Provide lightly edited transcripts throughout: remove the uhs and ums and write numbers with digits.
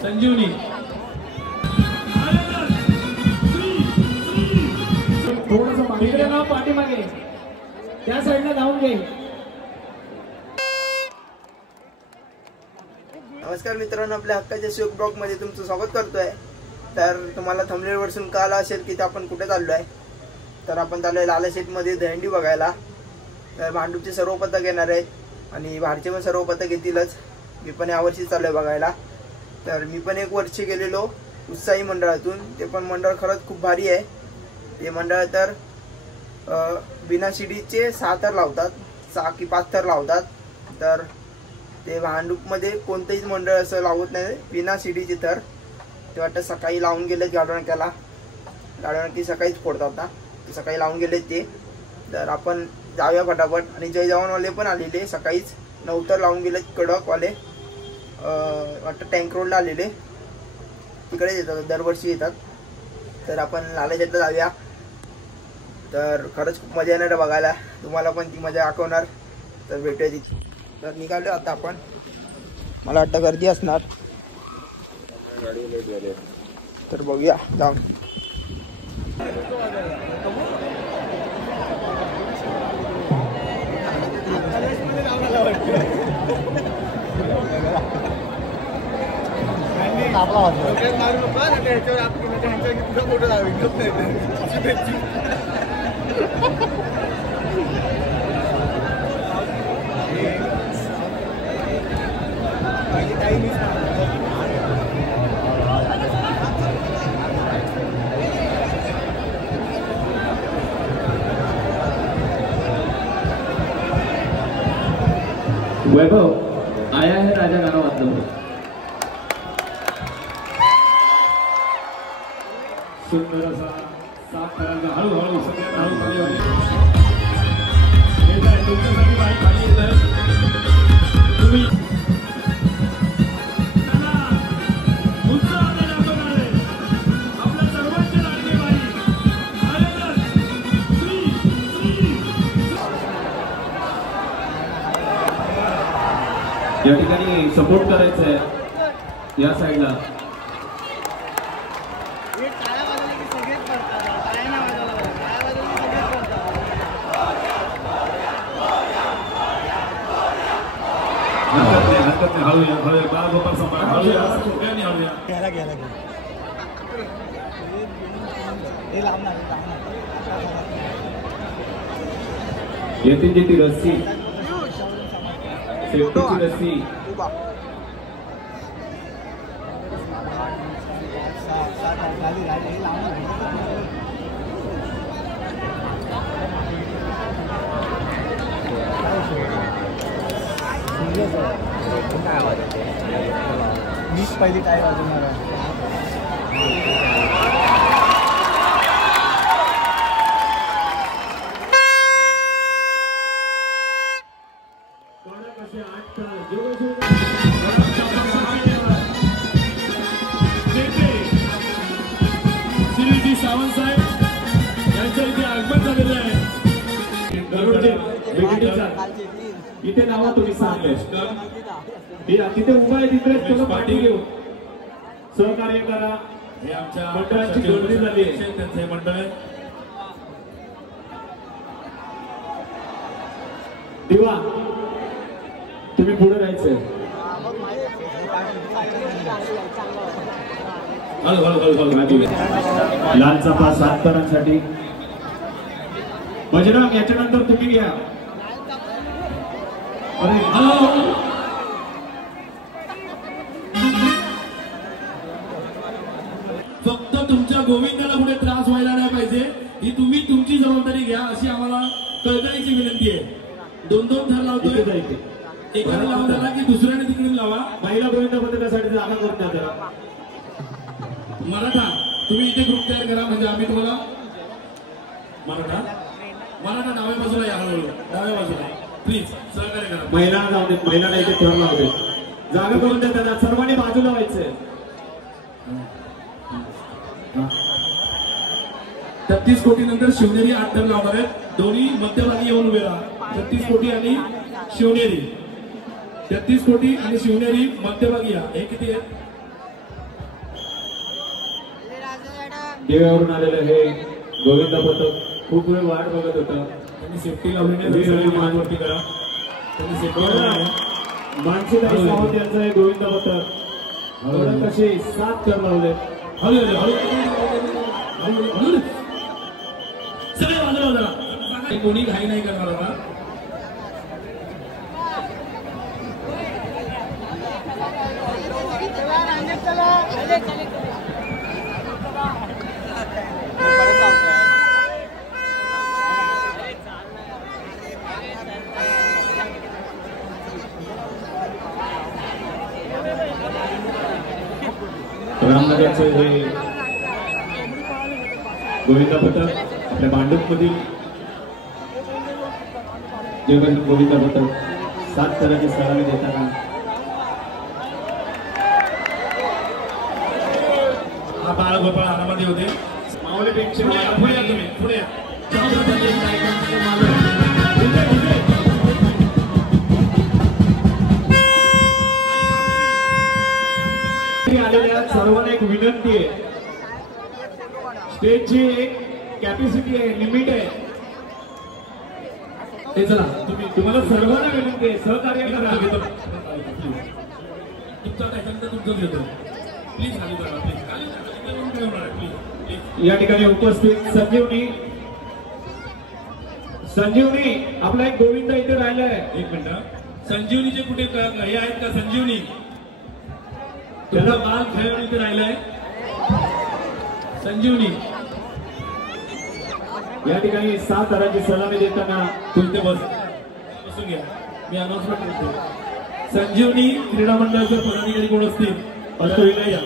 संजीवनी थोडंसं पाठीमागे त्या साईडला जाऊन घे. नमस्कार मित्रांनो, आपल्या हक्काच्या शिवक ब्लॉग मध्ये तुमचं स्वागत करतोय. तर तुम्हाला थंबनेल वरसून कळलं असेल की आपण कुठे चाललो आहे. तर आपण चाललोय लालशेठ मध्ये दहीहंडी बघायला. तर भांडूपचे सर्व पथक येणार आहेत आणि बाहेरचे पण सर्व पथक येतीलच. मी पण यावर्षी चाललोय बघायला. तर मी पण एक वर्ष गेलेलो उत्साही मंडळातून. ते पण मंडळ खरंच खूप भारी आहे. ते मंडळ तर बिना शिडीचे 6 थर लावतात, 6 की 5 थर लावतात. तर ते भांडूपमध्ये कोणतेही मंडळ असं लावत नाही बिना शिडीचे थर. ते वाटतं सकाळी लावून गेलेत गाडवणक्याला, गाडवणकी सकाळीच फोडतात ना, ते सकाळी लावून गेलेत ते. तर आपण जाऊया फटाफट. आणि जय जवानवाले पण आलेले सकाळीच 9 थर लावून गेलेत कडकवाले. वाटतं टँक रोडला आलेले, तिकडेच येतात, दरवर्षी येतात. तर आपण लालशेठला जाऊया. तर खरंच खूप मजा येणार बघायला, तुम्हाला पण ती मजा दाखवणार. तर भेटूया तिथे. तर निघालो आता आपण. मला वाटतं गर्दी असणार, तर बघूया जाऊन. वैभव आया है राजा गाना वाजलं. सुंदर असा 7 थरांचा हळूहळू सगळ्यात हळू खाली येत आहे. तुमच्यासाठी बाई खाली येत आहे. तुम्ही उत्साह दाखवणार आहे. आपल्या सर्वांची लाडकी बाई या ठिकाणी सपोर्ट करायचं आहे या साईडला. हरकत नाही, हळूया बाळगोपाल सांभाळ, हळूया सोप्याने हळूया. येते ती रस्सी, सेफ्टीची रस्सी. मीच पहिली काय वाजवणार आहे. श्री सावंत साहेब यांच्या इथे आगमन झालेलं आहे. इथे नावा तुम्ही सांगले तिथे उभा आहे, तिथे तुला पाठी घेऊ सहकार्य करा. हे आमच्या मंडळाची जोडणी झाली आहे, त्यांचं हे मंडळ आहे. दिवा तुम्ही पुढे राहायचंय. लाल चाफा 7 थरांसाठी. बजरंग याच्यानंतर तुम्ही घ्या. अरे फक्त तुमच्या गोविंदाला पुढे त्रास व्हायला नाही पाहिजे, ही तुम्ही तुमची जबाबदारी घ्या अशी आम्हाला कळकळीची विनंती आहे. 2-2 थर लावतोय, एकाने लावून झाला की दुसऱ्याने तिकडून लावा. महिला गोविंदा पथकासाठी जागा करून द्या जरा. मराठा तुम्ही इथे ग्रुप तयार करा, म्हणजे आम्ही तुम्हाला मराठा डाव्या बाजूला या, हळूहळू डाव्या बाजूला प्लीज सहकार्य करा. महिलांना जाऊ देत, महिलांना इथे ठेवून लावू देत, जागा करून द्या त्यांना. सर्वांनी बाजूला व्हायचंय. 36 कोटी नंतर शिवनेरी 8 थर लावणार आहेत. दोन्ही मध्यभागी येऊन उभे राहा. 36 कोटी आणि शिवनेरी. 33 कोटी आणि शिवनेरी मध्यभागी या. हे किती आहे? देवावरून आलेलं हे गोविंद पथक खूप वेळ वाट बघत होता. त्यांनी सेफ्टी लावली नाही. मानवरती करा. त्यांनी सेफ्टी मानसीदाई सावंत यांचं हे गोविंद पथक कसे 7 कर लावले. सगळे बाजूला जरा. कोणी घाई नाही करणार आता. रामनगरचे हे गोविंद पथक आपल्या भांडूप मधील जे गोविंद पथक 7 तराची सलामी देताना हा बाळगोपाळ आरामध्ये होते. माऊली पेक्षा पुढे या तुम्ही. पुढे या. आलेल्या सर्वांना एक विनंती आहे. स्टेजची एक कॅपॅसिटी आहे, लिमिट आहे. हे चला तुम्हाला सर्वांना विनंती आहे, सहकार्य करा. तुमचा त्याच्यानंतर तुमचं घेतो. प्लीज खाली करा. प्लीज खाली प्लीज. या ठिकाणी उपस्थित संजीवनी आपला एक गोविंद इथे राहिलाय. एक मिनिट. संजीवनीचे कुठे हे आहेत का? संजीवनी त्याला बाल खेळून इथे राहिलाय. संजीवनी या ठिकाणी 7 तराची सलामी देताना तुमचे बसून घ्या. मी अनाउन्समेंट करतो. संजीवनी क्रीडा मंडळाचे पदाधिकारी कोण असतील असं या.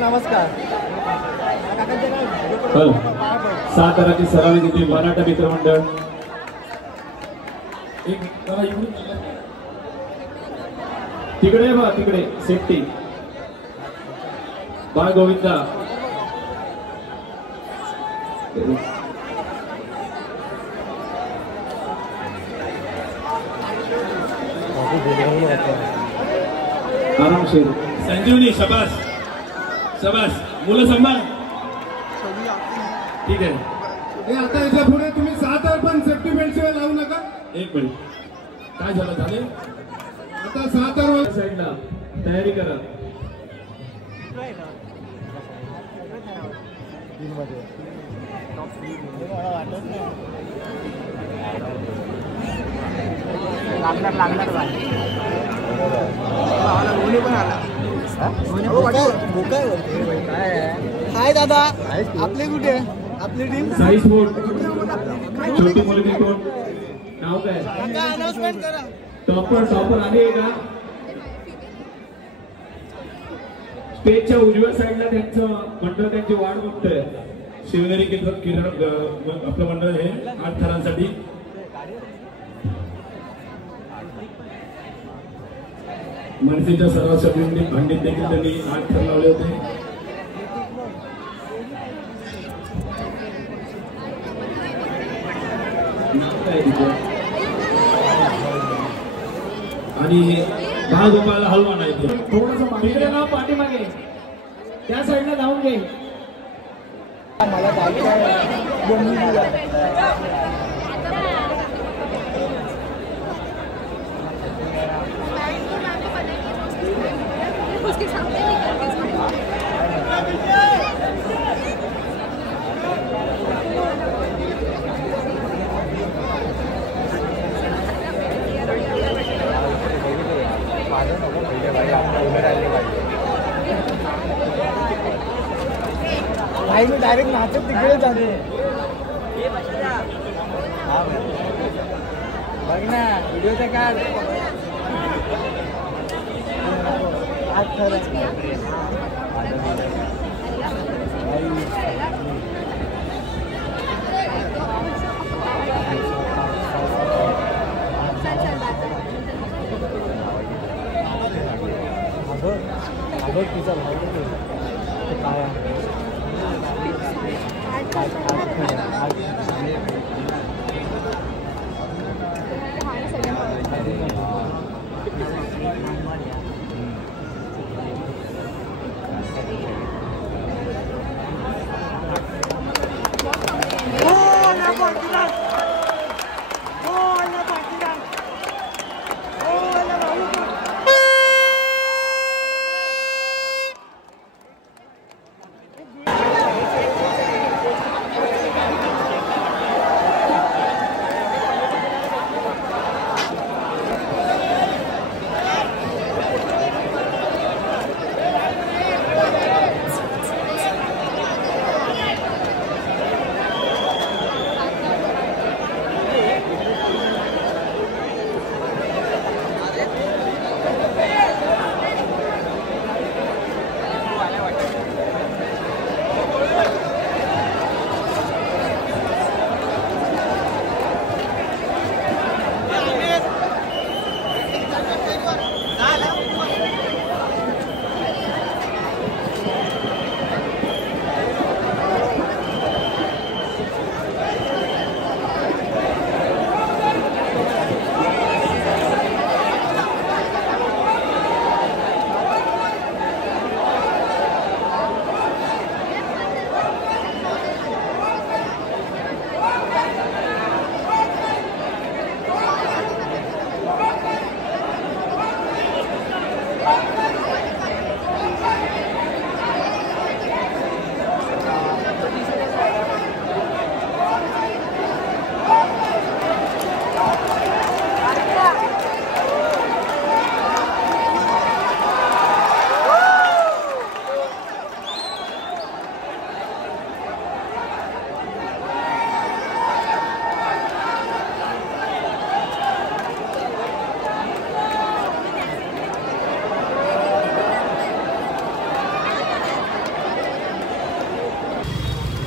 नमस्कार. 7 तराची सलामी देते मराठा मित्र मंडळ. तिकडे बघा, तिकडे सेफ्टी बाळ गोविंदा. आरामशीर. संजीवनी शबास शबास. मुलं सांभाळ. ठीक आहे. आता याच्या पुढे तुम्ही 7 पण सेफ्टी बेल्ट शिवाय लावू नका. एक मिनिट. काय झालं? झाले आता 7 साईडला तयारी करा. लागणार पण आला. हाय दादा. आपले कुठे? आपली टीम साई स्पोर्ट छोटी मुलगी कोण? नाव काय? अनाउन्समेंट करा. टॉपर आली आहे का? स्टेजच्या उजव्या साईडला त्यांचं मंडळ त्यांची वाट बघतोय. शिवनेरी किरण आपलं मंडळ हे 8 थरांसाठी. मनसेच्या सर्व सभेमध्ये भांडीत देखील त्यांनी 8 थर लावले होते. आणि बाळगोपाळला हलवा नाही. थोडंसं तिकडे नाव पाठीमागे त्या साईडला जाऊन घे. मला भाई मी डायरेक्ट नाचत तिकडे जाते. बघ ना व्हिडिओचा काढ.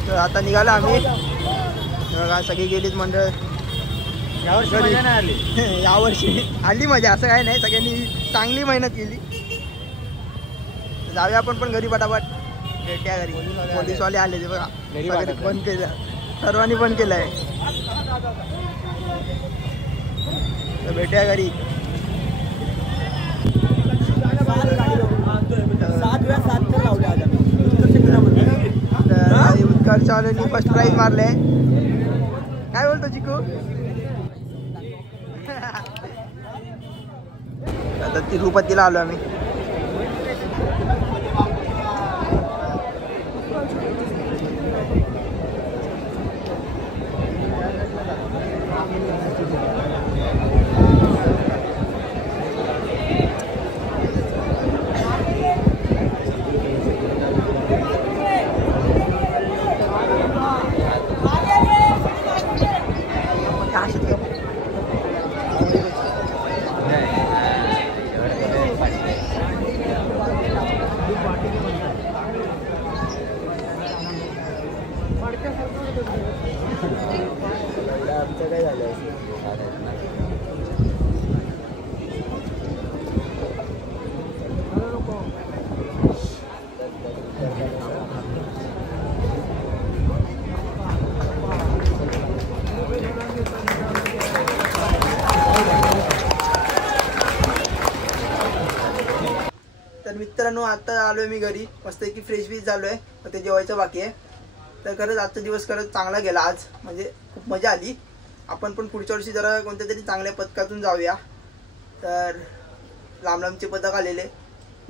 तर आता निघालो आम्ही. बघा सगळी गेलीच मंडळ. यावर्षी मजा नाही आली. यावर्षी आली मजा, असं काय नाही, सगळ्यांनी चांगली मेहनत केली. जाऊया आपण पण घरी पटापट. भेटूया घरी. पोलीसवाले आले ते बघा, बंद केलं, सर्वांनी बंद केलंय. तर भेटूया घरी. उत्कर्षवाल्यांनी फर्स्ट प्राइज मारले. काय बोलतो चिकू? आता तिरुपतीला आलो आम्ही. तर मित्रांनो, आता आलोय मी घरी. मस्तपैकी फ्रेश बीच झालोय. ते जेवायचं बाकी आहे. तर खरंच आजचा दिवस खरंच चांगला गेला आज. म्हणजे खूप मजा आली. आपण पण पुढच्या वर्षी जरा कोणत्या तरी चांगल्या पदकातून जाऊया. तर लांब लांबचे पदक आलेले,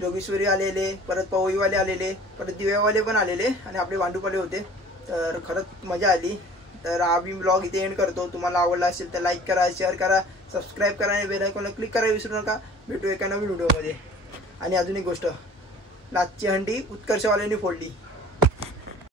जोगेश्वरी आलेले, परत पवईवाले आलेले, परत दिव्यावाले पण आलेले आणि आपले वांडूपाले होते. तर खरंच मजा आली. तर हा मी ब्लॉग इथे एंड करतो. तुम्हाला आवडला असेल तर लाईक करा, शेअर करा, सबस्क्राईब करा आणि बेल आयकॉनला क्लिक करायला विसरू नका. भेटू एका नवीन व्हिडिओमध्ये. आणि अजून एक गोष्ट, लाचची हंडी उत्कर्षवाल्यांनी फोडली.